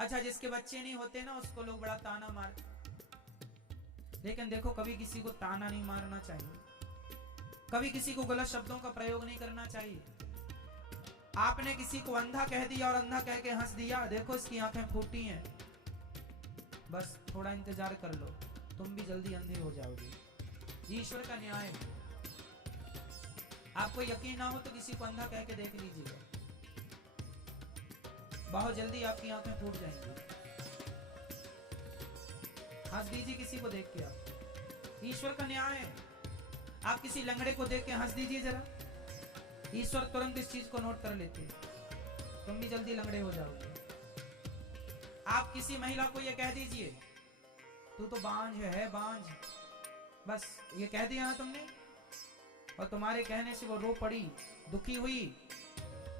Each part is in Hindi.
अच्छा, जिसके बच्चे नहीं होते ना उसको लोग बड़ा ताना मारते, लेकिन देखो कभी किसी को ताना नहीं मारना चाहिए, कभी किसी को गलत शब्दों का प्रयोग नहीं करना चाहिए। आपने किसी को अंधा कह दिया और अंधा कह के हंस दिया, देखो इसकी आंखें फूटी हैं, बस थोड़ा इंतजार कर लो, तुम भी जल्दी अंधे हो जाओगे। ईश्वर का न्याय है। आपको यकीन ना हो तो किसी को अंधा कह के देख लीजिएगा, बहुत जल्दी आपकी आंखें फूट जाएंगी। हंस दीजिए किसी को देख के, आप ईश्वर का न्याय है। आप किसी लंगड़े को देख के हंस दीजिए जरा, ईश्वर तुरंत इस चीज को नोट कर लेते, तुम भी जल्दी लंगड़े हो जाओगे। आप किसी महिला को ये कह दीजिए तू तो बांझ है बांझ, बस ये कह दिया ना तुमने, और तुम्हारे कहने से वो रो पड़ी, दुखी हुई,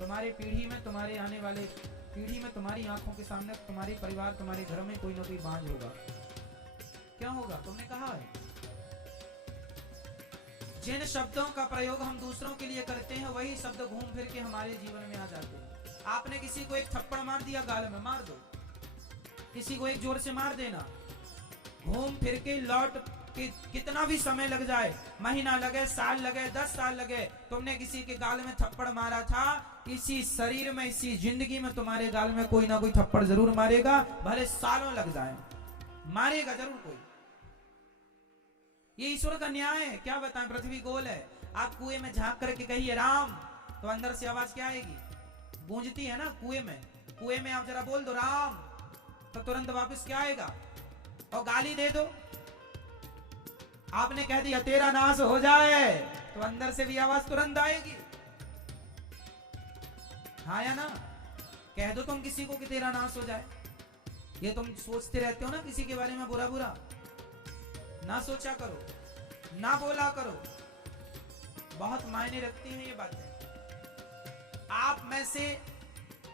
तुम्हारे पीढ़ी में, तुम्हारे आने वाले पीढ़ी में, तुम्हारी आंखों के सामने तुम्हारे परिवार, तुम्हारे घर में कोई ना कोई बांझ होगा। क्या होगा? तुमने कहा है। जिन शब्दों का प्रयोग हम दूसरों के लिए करते हैं वही शब्द घूम फिर के हमारे जीवन में आ जाते हैं। आपने किसी को एक थप्पड़ मार दिया, गाल में मार दो, किसी को एक जोर से मार देना, घूम फिर के लौट के कितना भी समय लग जाए, महीना लगे, साल लगे, 10 साल लगे, तुमने किसी के गाल में थप्पड़ मारा था, इसी शरीर में, इसी जिंदगी में तुम्हारे गाल में कोई ना कोई थप्पड़ जरूर मारेगा, भले सालों लग जाए, मारेगा जरूर कोई। ये ईश्वर का न्याय है। क्या बताएं, पृथ्वी गोल है। आप कुएं में झांक करके कहिए राम, तो अंदर से आवाज क्या आएगी? गूंजती है ना कुएं में। कुएं में आप जरा बोल दो राम, तो तुरंत वापस क्या आएगा? और गाली दे दो, आपने कह दिया तेरा नाश हो जाए, तो अंदर से भी आवाज तुरंत आएगी, हाँ या ना? कह दो तुम किसी को कि तेरा नाश हो जाए, ये तुम सोचते रहते हो ना किसी के बारे में बुरा बुरा, ना सोचा करो, ना बोला करो, बहुत मायने रखती हैं ये बातें। आप में से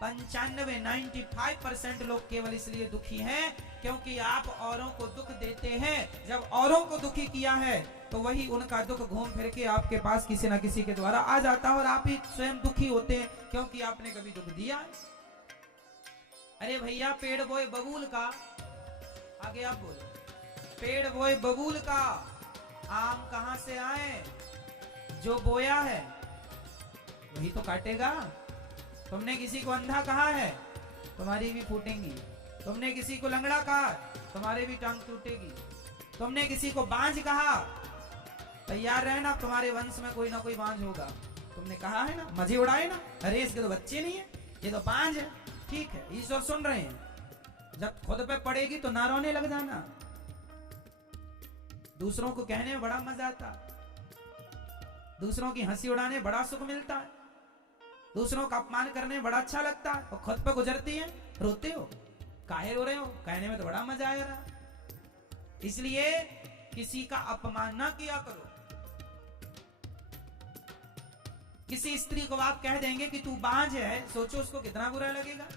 95% लोग केवल इसलिए दुखी हैं क्योंकि आप औरों को दुख देते हैं। जब औरों को दुखी किया है तो वही उनका दुख घूम फिर के आपके पास किसी ना किसी के द्वारा आ जाता है और आप ही स्वयं दुखी होते हैं क्योंकि आपने कभी दुख दिया है। अरे भैया, पेड़ बोए बबूल का, आगे आप बोलो, पेड़ बोए बबूल का, आम कहां से आए? जो बोया है वही तो काटेगा। तुमने किसी को अंधा कहा है, तुम्हारी भी फूटेंगी। तुमने किसी को लंगड़ा कहा, तुम्हारे भी टांग टूटेगी। तुमने किसी को बांझ कहा, तैयार रहना, तुम्हारे वंश में कोई ना कोई बांझ होगा। तुमने कहा है ना, मजे उड़ाए ना, अरे इसके तो बच्चे नहीं है, ये तो बांझ है। ठीक है, ईश्वर सुन रहे हैं। जब खुद पे पड़ेगी तो ना रोने लग जाना। दूसरों को कहने में बड़ा मजा आता, दूसरों की हंसी उड़ाने बड़ा सुख मिलता है, दूसरों का अपमान करने में बड़ा अच्छा लगता है, और खुद पे गुजरती है रोते हो, काहे रो रहे हो? कहने में तो बड़ा मजा आया रहा। इसलिए किसी का अपमान ना किया करो। किसी स्त्री को आप कह देंगे कि तू बांझ है, सोचो उसको कितना बुरा लगेगा।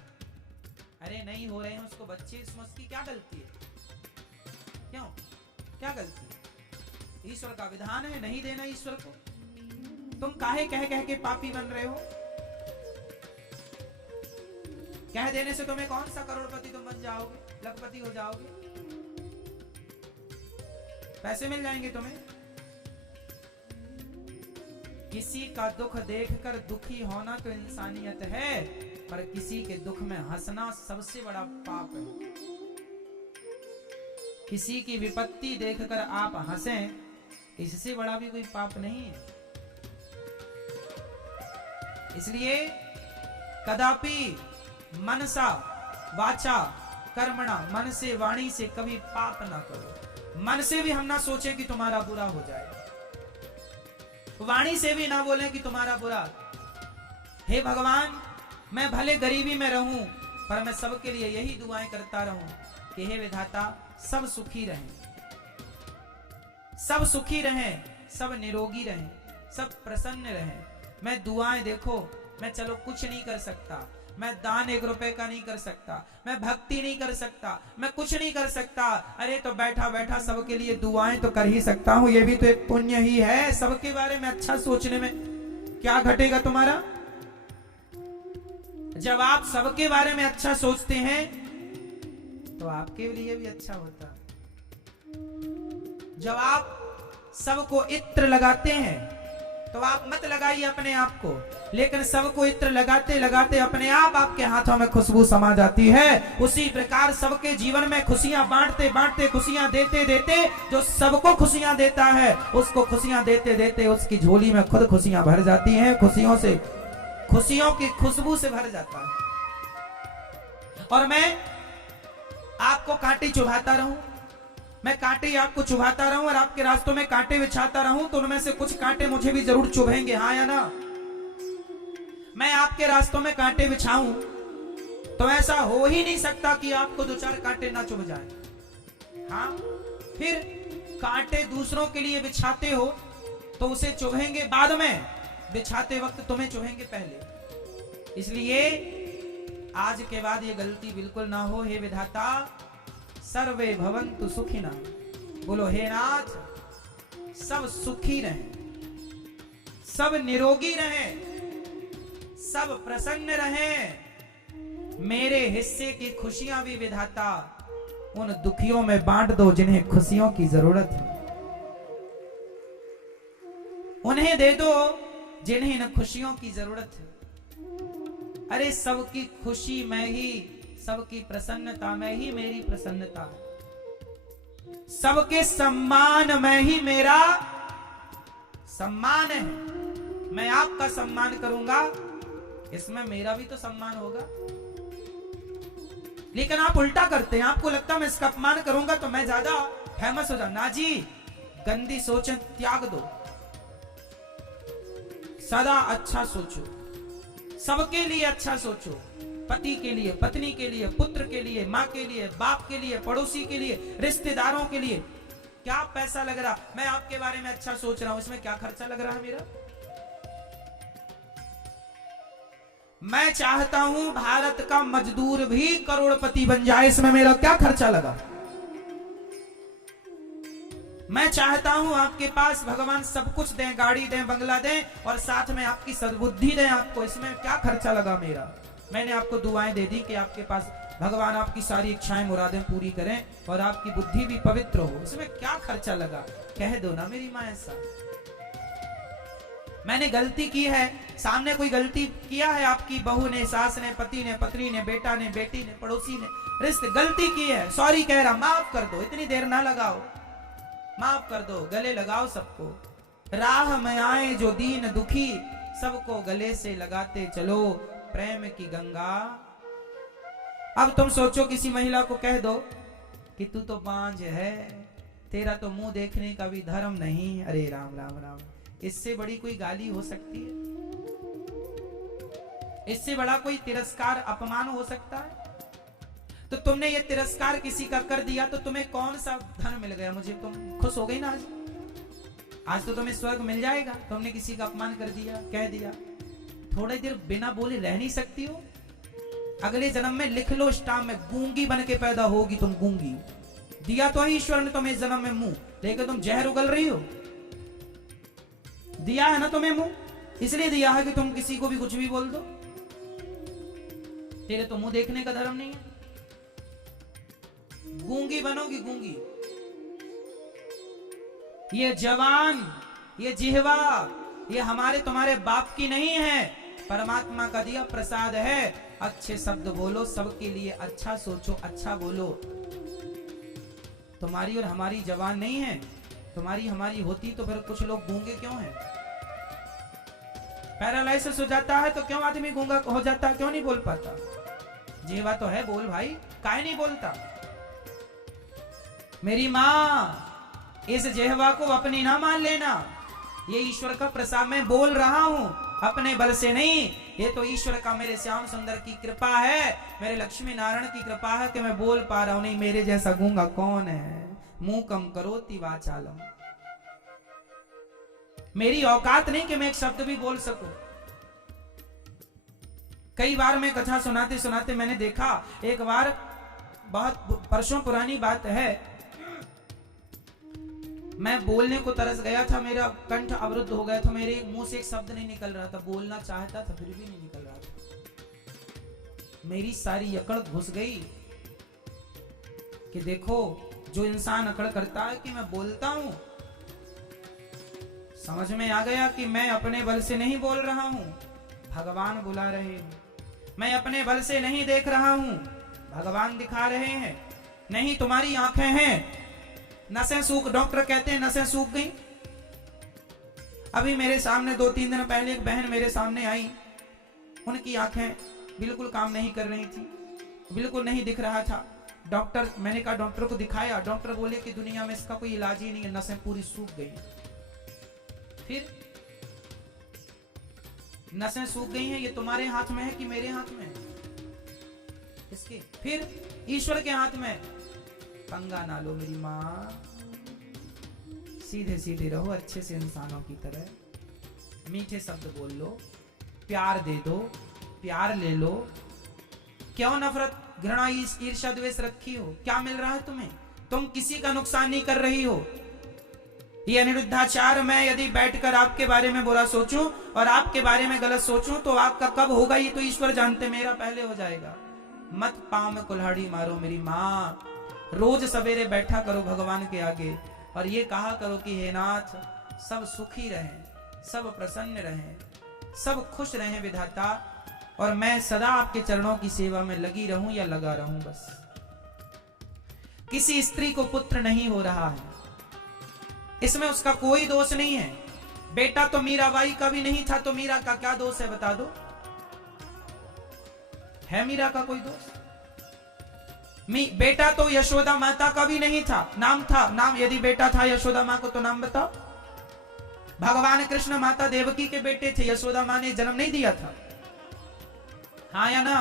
अरे नहीं हो रहे हैं उसको बच्चे, इसमें उसकी क्या गलती है? क्यों, क्या गलती है? ईश्वर का विधान है, नहीं देना ईश्वर को। तुम काहे कह कह के पापी बन रहे हो? कह देने से तुम्हें कौन सा करोड़पति तुम बन जाओगे, लखपति हो जाओगे, पैसे मिल जाएंगे तुम्हें। किसी का दुख देखकर दुखी होना तो इंसानियत है, पर किसी के दुख में हंसना सबसे बड़ा पाप है। किसी की विपत्ति देखकर आप हंसें, इससे बड़ा भी कोई पाप नहीं है। इसलिए कदापि मनसा वाचा कर्मणा, मन से वाणी से कभी पाप ना करो। मन से भी हम ना सोचें कि तुम्हारा बुरा हो जाए, वाणी से भी ना बोले कि तुम्हारा बुरा। हे भगवान, मैं भले गरीबी में रहूं पर मैं सबके लिए यही दुआएं करता रहूं कि हे विधाता सब सुखी रहें, सब सुखी रहें, सब निरोगी रहें, सब प्रसन्न रहें। मैं दुआएं, देखो मैं चलो कुछ नहीं कर सकता, मैं दान 1 रुपए का नहीं कर सकता, मैं भक्ति नहीं कर सकता, मैं कुछ नहीं कर सकता, अरे तो बैठा बैठा सबके लिए दुआएं तो कर ही सकता हूं। ये भी तो एक पुण्य ही है। सबके बारे में अच्छा सोचने में क्या घटेगा तुम्हारा? जब आप सबके बारे में अच्छा सोचते हैं तो आपके लिए भी अच्छा होता। जब आप सबको इत्र लगाते हैं तो आप मत लगाइए अपने आप को, लेकिन सबको इत्र लगाते लगाते अपने आप आपके हाथों में खुशबू समा जाती है। उसी प्रकार सबके जीवन में खुशियां बांटते बांटते, खुशियां देते देते, जो सबको खुशियां देता है उसको खुशियां देते देते उसकी झोली में खुद खुशियां भर जाती हैं। खुशियों से, खुशियों की खुशबू से भर जाता है। और मैं आपको कांटे चुभाता रहूं, मैं कांटे आपको चुभाता रहूं और आपके रास्तों में कांटे बिछाता रहूं, तो उनमें से कुछ कांटे मुझे भी जरूर चुभेंगे, हाँ या ना? मैं आपके रास्तों में कांटे बिछाऊं तो ऐसा हो ही नहीं सकता कि आपको दो चार कांटे ना चुभ जाए। हाँ, फिर कांटे दूसरों के लिए बिछाते हो तो उसे चुभेंगे बाद में, बिछाते वक्त तुम्हें चुभेंगे पहले। इसलिए आज के बाद ये गलती बिल्कुल ना हो। हे विधाता, सर्वे भवन्तु सुखिनः। बोलो हे नाथ, सब सुखी रहें, सब निरोगी रहें, सब प्रसन्न रहें। मेरे हिस्से की खुशियां भी विधाता उन दुखियों में बांट दो जिन्हें खुशियों की जरूरत है। उन्हें दे दो जिन्हें न खुशियों की जरूरत है। अरे सबकी खुशी में ही, सबकी प्रसन्नता में ही मेरी प्रसन्नता है। सबके सम्मान में ही मेरा सम्मान है। मैं आपका सम्मान करूंगा, इसमें मेरा भी तो सम्मान होगा। लेकिन आप उल्टा करते हैं, आपको लगता है मैं इसका अपमान करूंगा तो मैं ज्यादा फेमस हो जाऊं। ना जी, गंदी सोचें त्याग दो, सदा अच्छा सोचो, सबके लिए अच्छा सोचो। पति के लिए, पत्नी के लिए, पुत्र के लिए, माँ के लिए, बाप के लिए, पड़ोसी के लिए, रिश्तेदारों के लिए। क्या पैसा लग रहा, मैं आपके बारे में अच्छा सोच रहा हूं, इसमें क्या खर्चा लग रहा है मेरा? मैं चाहता हूं भारत का मजदूर भी करोड़पति बन जाए, इसमें मेरा क्या खर्चा लगा? मैं चाहता हूं आपके पास भगवान सब कुछ दें, गाड़ी दें, बंगला दें और साथ में आपकी सद्बुद्धि दें आपको, इसमें क्या खर्चा लगा मेरा? मैंने आपको दुआएं दे दी कि आपके पास भगवान आपकी सारी इच्छाएं मुरादें पूरी करें और आपकी बुद्धि भी पवित्र हो, इसमें क्या खर्चा लगा? कह दो ना मेरी मां ऐसा। मैंने गलती की है, सामने कोई गलती किया है, आपकी बहू ने, सास ने, पति ने, पत्नी ने, बेटा ने, बेटी ने, पड़ोसी ने, रिश्ते, गलती की है, सॉरी कह रहा, माफ कर दो, इतनी देर ना लगाओ, माफ कर दो, गले लगाओ सबको। राह में आए जो दीन दुखी, सबको गले से लगाते चलो, प्रेम की गंगा। अब तुम सोचो किसी महिला को कह दो कि तू तो बांझ है, तेरा तो मुंह देखने का भी धर्म नहीं। अरे राम राम राम, इससे बड़ी कोई गाली हो सकती है? इससे बड़ा कोई तिरस्कार, अपमान हो सकता है? तो तुमने ये तिरस्कार किसी का कर दिया तो तुम्हें कौन सा धन मिल गया? मुझे तुम खुश हो गई ना आज? आज तो तुम्हें स्वर्ग मिल जाएगा। तुमने किसी का अपमान कर दिया, कह दिया, थोड़ी देर बिना बोले रह नहीं सकती हो? अगले जन्म में लिख लो स्टाम्प में, गूंगी बन के पैदा होगी तुम, गूंगी। दिया तो है ईश्वर ने तुम्हें इस जन्म में मुंह, लेकिन तुम जहर उगल रही हो। दिया है ना तुम्हें मुंह, इसलिए दिया है कि तुम किसी को भी कुछ भी बोल दो। तेरे तो मुंह देखने का धर्म नहीं है, गूंगी बनोगी, गूंगी। ये जवान, ये जिह्वा, ये हमारे तुम्हारे बाप की नहीं है, परमात्मा का दिया प्रसाद है। अच्छे शब्द बोलो, सबके लिए अच्छा सोचो, अच्छा बोलो। तुम्हारी और हमारी जवान नहीं है, तुम्हारी हमारी होती तो फिर कुछ लोग गूंगे क्यों हैं? पैरालाइसिस हो जाता है तो क्यों आदमी गूंगा हो जाता है, क्यों नहीं बोल पाता? जीवा तो है, बोल भाई, काहे नहीं बोलता? मेरी मां, इस जेहवा को अपनी ना मान लेना, ये ईश्वर का प्रसाद। मैं बोल रहा हूं अपने बल से नहीं, ये तो ईश्वर का, मेरे श्याम सुंदर की कृपा है, मेरे लक्ष्मी नारायण की कृपा है कि मैं बोल पा रहा हूं। नहीं, मेरे जैसा गूंगा कौन है? मुंह कम करोति वाचालम। मेरी औकात नहीं कि मैं एक शब्द भी बोल सकूं। कई बार मैं कथा सुनाते सुनाते मैंने देखा, एक बार, बहुत वर्षों पुरानी बात है, मैं बोलने को तरस गया था, मेरा कंठ अवरुद्ध हो गया था, मेरे मुंह से एक शब्द नहीं निकल रहा था, बोलना चाहता था फिर भी नहीं निकल रहा था। मेरी सारी अकड़ घुस गई। कि देखो जो इंसान अकड़ करता है कि मैं बोलता हूं, समझ में आ गया कि मैं अपने बल से नहीं बोल रहा हूं, भगवान बुला रहे हैं। मैं अपने बल से नहीं देख रहा हूं, भगवान दिखा रहे हैं। नहीं तुम्हारी आंखें हैं, नसें सूख, डॉक्टर कहते हैं नसें सूख गई। अभी मेरे सामने 2-3 दिन पहले एक बहन मेरे सामने आई, उनकी आंखें बिल्कुल काम नहीं कर रही थी, बिल्कुल नहीं दिख रहा था। डॉक्टर, मैंने कहा डॉक्टर को दिखाया, डॉक्टर बोले कि दुनिया में इसका कोई इलाज ही नहीं है, नसें पूरी सूख गई। फिर नसें सूख गई हैं, ये तुम्हारे हाथ में है कि मेरे हाथ में है? इसके फिर ईश्वर के हाथ में। पंगा ना लो मेरी माँ, सीधे सीधे रहो, अच्छे से इंसानों की तरह मीठे शब्द बोल लो, प्यार दे दो, प्यार ले लो। क्यों नफरत, घृणा, ईर्ष्या, द्वेष रखी हो? क्या मिल रहा है तुम्हें? तुम किसी का नुकसान नहीं कर रही हो। ये अनिरुद्धाचार्य, मैं यदि बैठकर आपके बारे में बुरा सोचूं और आपके बारे में गलत सोचूं तो आपका कब होगा ये तो ईश्वर जानते, मेरा पहले हो जाएगा। मत पांव में कुल्हाड़ी मारो मेरी माँ। रोज सवेरे बैठा करो भगवान के आगे और ये कहा करो कि हे नाथ, सब सुखी रहें, सब प्रसन्न रहें, सब खुश रहें विधाता, और मैं सदा आपके चरणों की सेवा में लगी रहूं या लगा रहूं बस। किसी स्त्री को पुत्र नहीं हो रहा है, इसमें उसका कोई दोष नहीं है। बेटा तो मीराबाई का भी नहीं था, तो मीरा का क्या दोष है बता दो? है मीरा का कोई दोष? बेटा तो यशोदा माता का भी नहीं था, नाम था, नाम यदि बेटा था यशोदा मां को तो नाम बताओ। भगवान कृष्ण माता देवकी के बेटे थे, यशोदा मां ने जन्म नहीं दिया था, हाँ या ना?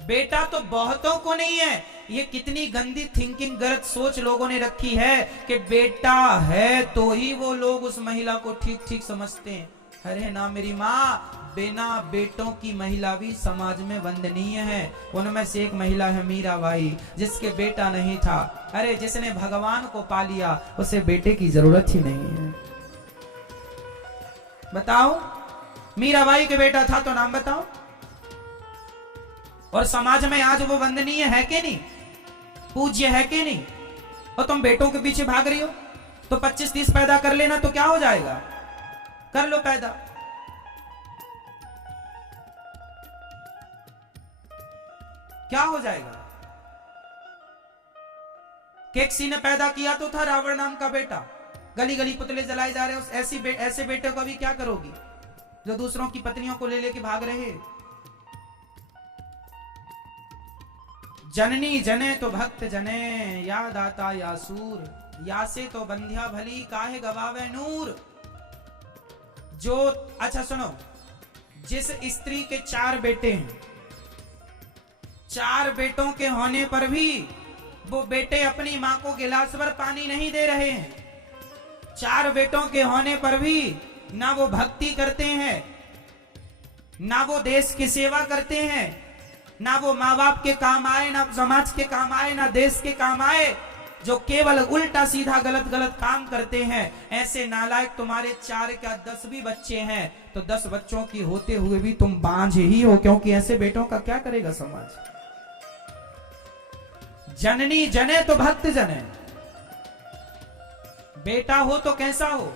बेटा तो बहुतों को नहीं है। ये कितनी गंदी थिंकिंग, गलत सोच लोगों ने रखी है कि बेटा है तो ही वो लोग उस महिला को ठीक ठीक समझते हैं। अरे ना मेरी माँ, बिना बेटों की महिला भी समाज में वंदनीय है। उनमें से एक महिला है मीराबाई, जिसके बेटा नहीं था। अरे जिसने भगवान को पा लिया उसे बेटे की जरूरत ही नहीं है। बताओ, मीराबाई के बेटा था तो नाम बताओ। और समाज में आज वो वंदनीय है कि नहीं, पूज्य है कि नहीं? और तुम बेटों के पीछे भाग रही हो। तो 25-30 पैदा कर लेना तो क्या हो जाएगा, कर लो पैदा। क्या हो जाएगा? किसी ने पैदा किया तो था रावण नाम का बेटा, गली गली पुतले जलाए जा रहे हो। ऐसे बेटे को अभी क्या करोगी जो दूसरों की पत्नियों को ले लेके भाग रहे? जननी जने तो भक्त जने, या दाता या सूर, या से तो बंध्या भली, काहे गवावे नूर। जो, अच्छा सुनो, जिस स्त्री के 4 बेटे हैं, 4 बेटों के होने पर भी वो बेटे अपनी मां को गिलास भर पानी नहीं दे रहे हैं। 4 बेटों के होने पर भी ना वो भक्ति करते हैं, ना वो देश की सेवा करते हैं, ना वो माँ बाप के काम आए, ना समाज के काम आए, ना देश के काम आए, जो केवल उल्टा सीधा गलत गलत काम करते हैं। ऐसे नालायक तुम्हारे 4 क्या 10 भी बच्चे हैं तो 10 बच्चों की होते हुए भी तुम बांझ ही हो, क्योंकि ऐसे बेटों का क्या करेगा समाज? जननी जने तो भक्त जने, बेटा हो तो कैसा हो?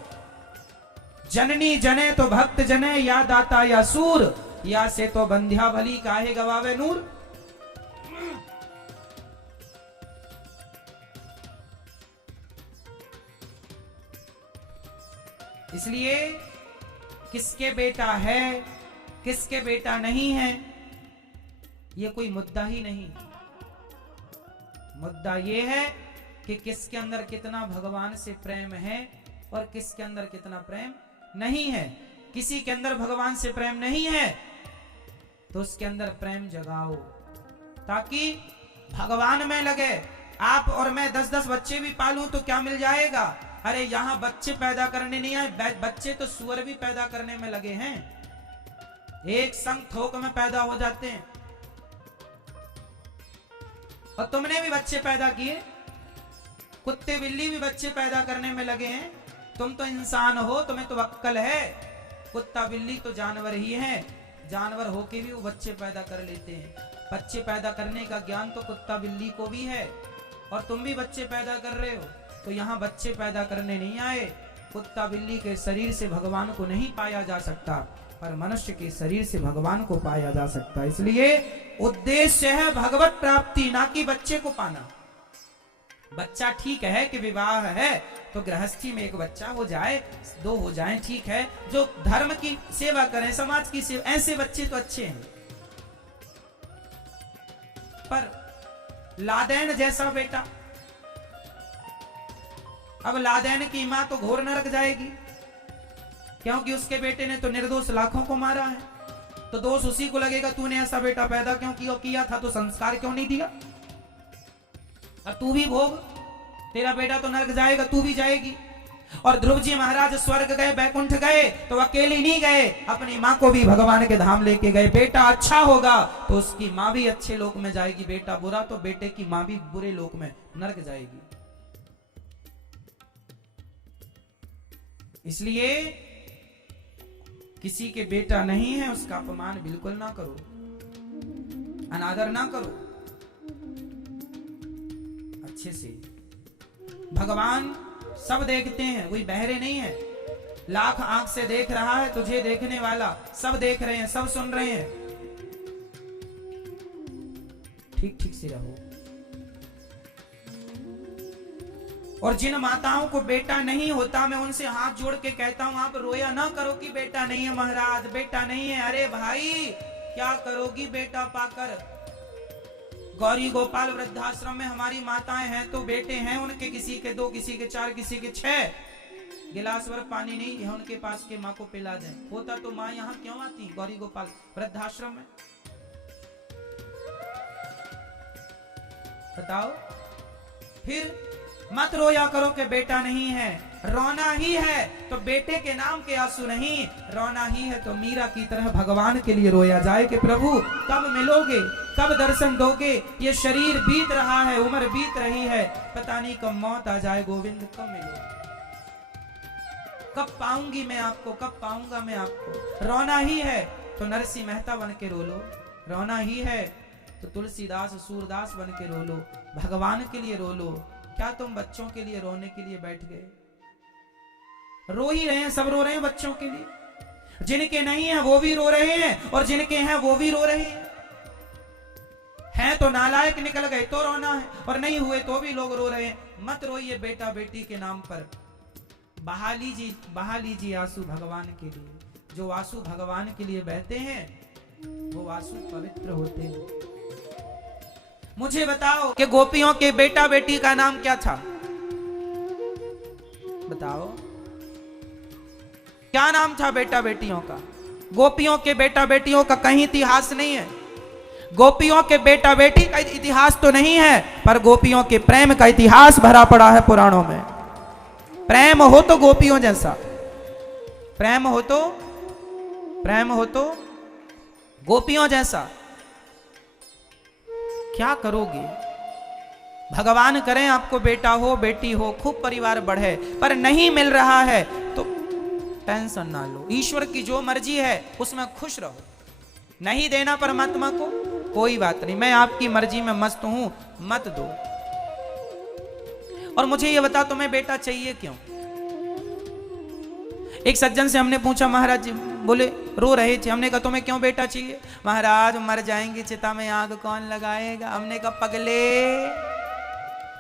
जननी जने तो भक्त जने, या दाता या सूर, या से तो बंध्या भली, काहे गवावे नूर। इसलिए किसके बेटा है, किसके बेटा नहीं है, ये कोई मुद्दा ही नहीं। मुद्दा ये है कि किसके अंदर कितना भगवान से प्रेम है और किसके अंदर कितना प्रेम नहीं है। किसी के अंदर भगवान से प्रेम नहीं है तो उसके अंदर प्रेम जगाओ, ताकि भगवान में लगे। आप और मैं 10-10 बच्चे भी पालूं तो क्या मिल जाएगा? अरे यहां बच्चे पैदा करने नहीं आए, बच्चे तो सुअर भी पैदा करने में लगे हैं, एक संग थोक में पैदा हो जाते हैं। और तुमने भी बच्चे पैदा किए, कुत्ते बिल्ली भी बच्चे पैदा करने में लगे हैं। तुम तो इंसान हो, तुम्हें तो अक्ल है। कुत्ता बिल्ली तो जानवर ही है, जानवर होके भी वो बच्चे पैदा कर लेते हैं। बच्चे पैदा करने का ज्ञान तो कुत्ता बिल्ली को भी है, और तुम भी बच्चे पैदा कर रहे हो, तो यहाँ बच्चे पैदा करने नहीं आए। कुत्ता बिल्ली के शरीर से भगवान को नहीं पाया जा सकता, पर मनुष्य के शरीर से भगवान को पाया जा सकता है। इसलिए उद्देश्य है भगवत प्राप्ति, ना कि बच्चे को पाना। बच्चा ठीक है कि विवाह है तो गृहस्थी में एक बच्चा हो जाए, 2 हो जाए, ठीक है। जो धर्म की सेवा करें, समाज की सेवा, ऐसे बच्चे तो अच्छे हैं। पर लादेन जैसा बेटा, अब लादेन की मां तो घोर नरक जाएगी, क्योंकि उसके बेटे ने तो निर्दोष लाखों को मारा है। तो दोष उसी को लगेगा, तूने ऐसा बेटा पैदा क्यों किया था, तो संस्कार क्यों नहीं दिया। अब तू भी भोग, तेरा बेटा तो नरक जाएगा, तू भी जाएगी। और ध्रुव जी महाराज स्वर्ग गए, बैकुंठ गए, तो अकेले नहीं गए, अपनी माँ को भी भगवान के धाम लेके गए। बेटा अच्छा होगा तो उसकी माँ भी अच्छे लोक में जाएगी, बेटा बुरा तो बेटे की माँ भी बुरे लोक में नरक जाएगी। इसलिए किसी के बेटा नहीं है उसका अपमान बिल्कुल ना करो, अनादर ना करो, अच्छे से। भगवान सब देखते हैं, कोई बहरे नहीं है। लाख आंख से देख रहा है तुझे देखने वाला, सब देख रहे हैं, सब सुन रहे हैं। ठीक ठीक से रहो। और जिन माताओं को बेटा नहीं होता, मैं उनसे हाथ जोड़ के कहता हूं, आप रोया ना करो कि बेटा नहीं है महाराज, बेटा नहीं है। अरे भाई क्या करोगी बेटा पाकर। गौरी गोपाल वृद्धाश्रम में हमारी माताएं हैं तो बेटे हैं उनके, किसी के 2, किसी के 4, किसी के 6 गिलास भर पानी नहीं है उनके पास के माँ को पिला दें। होता तो माँ यहाँ क्यों आती गौरी गोपाल वृद्धाश्रम में, बताओ। फिर मत रोया करो कि बेटा नहीं है। रोना ही है तो बेटे के नाम के आंसू नहीं, रोना ही है तो मीरा की तरह भगवान के लिए रोया जाए कि प्रभु कब मिलोगे, कब दर्शन दोगे। ये शरीर बीत रहा है, उम्र बीत रही है, पता नहीं कब मौत आ जाए। गोविंद कब मिलोगे, कब पाऊंगी मैं आपको, कब पाऊंगा मैं आपको। रोना ही है तो नरसिंह मेहता बन के रो लो, रोना ही है तो तुलसीदास सूरदास बन के रो लो, भगवान के लिए रो लो। क्या तुम बच्चों के लिए रोने के लिए बैठ गए? रो ही रहे हैं, सब रो रहे हैं बच्चों के लिए। जिनके नहीं है वो भी रो रहे हैं और जिनके हैं वो भी रो रहे हैं तो नालायक निकल गए तो रोना है, और नहीं हुए तो भी लोग रो रहे हैं। मत रोइए बेटा बेटी के नाम पर, बहा लीजिए आंसू भगवान के लिए। जो आंसू भगवान के लिए बहते हैं वो आंसू पवित्र होते हैं। मुझे बताओ कि गोपियों के बेटा बेटी का नाम क्या था, बताओ क्या नाम था बेटा बेटियों का। गोपियों के बेटा बेटियों का कहीं इतिहास नहीं है। गोपियों के बेटा बेटी का इतिहास तो नहीं है, पर गोपियों के प्रेम का इतिहास भरा पड़ा है पुराणों में। प्रेम हो तो गोपियों जैसा, प्रेम हो तो गोपियों जैसा। क्या करोगे? भगवान करें आपको बेटा हो बेटी हो, खूब परिवार बढ़े, पर नहीं मिल रहा है तो टेंशन ना लो। ईश्वर की जो मर्जी है उसमें खुश रहो। नहीं देना परमात्मा को, कोई बात नहीं, मैं आपकी मर्जी में मस्त हूं, मत दो। और मुझे ये बता तुम्हें बेटा चाहिए क्यों? एक सज्जन से हमने पूछा, महाराज जी बोले रो रहे थे, हमने कहा तुम्हें क्यों बेटा चाहिए? महाराज मर जाएंगे चिता में आग कौन लगाएगा। हमने कहा पगले,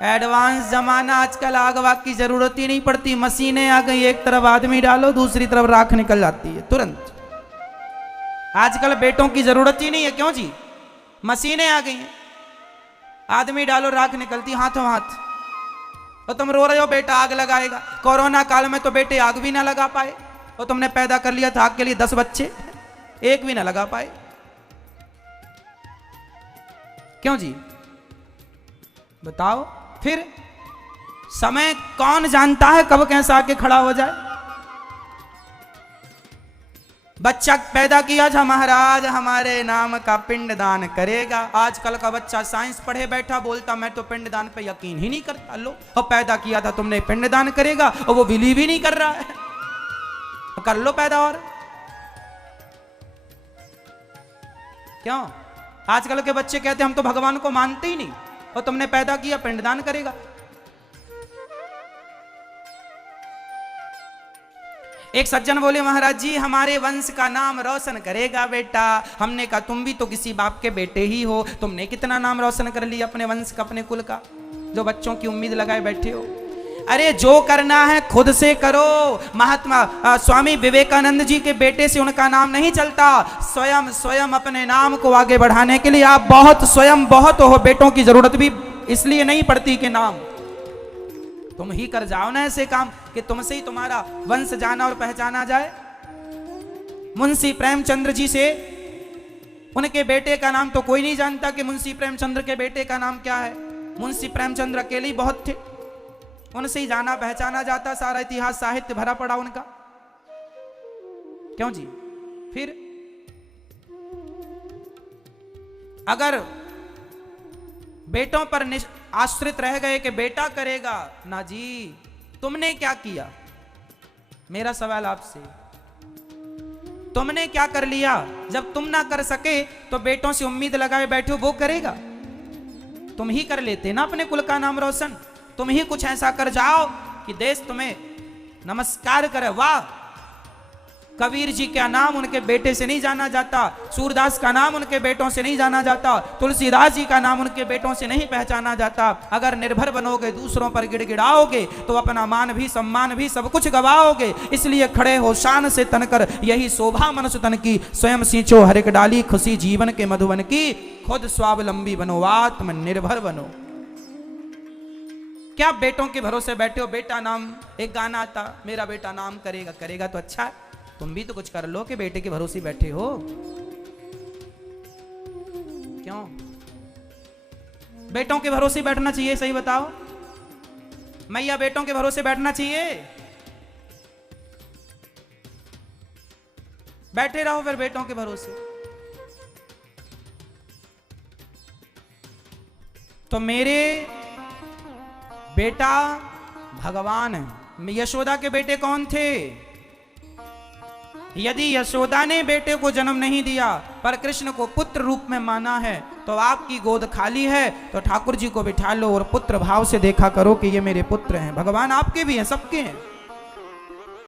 एडवांस जमाना, आजकल आग वाग की जरूरत ही नहीं पड़ती, मशीनें आ गई, एक तरफ आदमी डालो दूसरी तरफ राख निकल जाती है तुरंत। आजकल बेटों की जरूरत ही नहीं है, क्यों जी? मशीनें आ गई हैं, आदमी डालो राख निकलती हाथों हाथ। और तुम रो रहे हो बेटा आग लगाएगा। कोरोना काल में तो बेटे आग भी ना लगा पाए, और तुमने पैदा कर लिया था आग के लिए 10 बच्चे, एक भी ना लगा पाए। क्यों जी बताओ? फिर समय कौन जानता है कब कैसा आके खड़ा हो जाए। बच्चा पैदा किया था, महाराज हमारे नाम का पिंडदान करेगा। आजकल का बच्चा साइंस पढ़े बैठा बोलता मैं तो पिंडदान पे यकीन ही नहीं करता। लो, और पैदा किया था तुमने पिंडदान करेगा, और वो बिलीव ही नहीं कर रहा है। कर लो पैदा। और क्यों? आजकल के बच्चे कहते हम तो भगवान को मानते ही नहीं, और तुमने पैदा किया, पिंडदान करेगा। एक सज्जन बोले, महाराज जी हमारे वंश का नाम रोशन करेगा बेटा। हमने कहा तुम भी तो किसी बाप के बेटे ही हो, तुमने कितना नाम रोशन कर लिया अपने वंश का, अपने कुल का, जो बच्चों की उम्मीद लगाए बैठे हो। अरे जो करना है खुद से करो। महात्मा स्वामी विवेकानंद जी के बेटे से उनका नाम नहीं चलता। स्वयं अपने नाम को आगे बढ़ाने के लिए आप स्वयं बहुत हो। बेटों की जरूरत भी इसलिए नहीं पड़ती कि नाम तुम ही कर जाओ ना ऐसे काम कि तुमसे ही तुम्हारा वंश जाना और पहचाना जाए। मुंशी प्रेमचंद्र जी से उनके बेटे का नाम तो कोई नहीं जानता कि मुंशी प्रेमचंद्र के बेटे का नाम क्या है। मुंशी प्रेमचंद्र अकेले ही बहुत थे, उनसे ही जाना पहचाना जाता। सारा इतिहास साहित्य भरा पड़ा उनका, क्यों जी। फिर अगर बेटों पर आश्रित रह गए कि बेटा करेगा, ना जी, तुमने क्या किया। मेरा सवाल आपसे, तुमने क्या कर लिया। जब तुम ना कर सके तो बेटों से उम्मीद लगाए बैठे, वो करेगा। तुम ही कर लेते ना अपने कुल का नाम रोशन। तुम ही कुछ ऐसा कर जाओ कि देश तुम्हें नमस्कार करे। वाह, कबीर जी का नाम उनके बेटे से नहीं जाना जाता, सूरदास का नाम उनके बेटों से नहीं जाना जाता, तुलसीदास जी का नाम उनके बेटों से नहीं पहचाना जाता। अगर निर्भर बनोगे, दूसरों पर गिड़गिड़ाओगे तो अपना मान भी सम्मान भी सब कुछ गवाओगे। इसलिए खड़े हो शान से तनकर, यही शोभा मनुष्य तन की। स्वयं सींचो हर एक डाली, खुशी जीवन के मधुबन की। खुद स्वावलंबी बनो, आत्मनिर्भर बनो। क्या बेटों के भरोसे बैठे हो। बेटा नाम, एक गाना आता, मेरा बेटा नाम करेगा। करेगा तो अच्छा है, तुम भी तो कुछ कर लो कि बेटे के भरोसे बैठे हो। क्यों बेटों के भरोसे बैठना चाहिए, सही बताओ। मैया बेटों के भरोसे बैठना चाहिए। बैठे रहो फिर बेटों के भरोसे। तो मेरे बेटा भगवान है। यशोदा के बेटे कौन थे। यदि यशोदा ने बेटे को जन्म नहीं दिया पर कृष्ण को पुत्र रूप में माना है तो आपकी गोद खाली है, तो ठाकुर जी को बिठा लो और पुत्र भाव से देखा करो कि ये मेरे पुत्र हैं। भगवान आपके भी हैं, सबके हैं।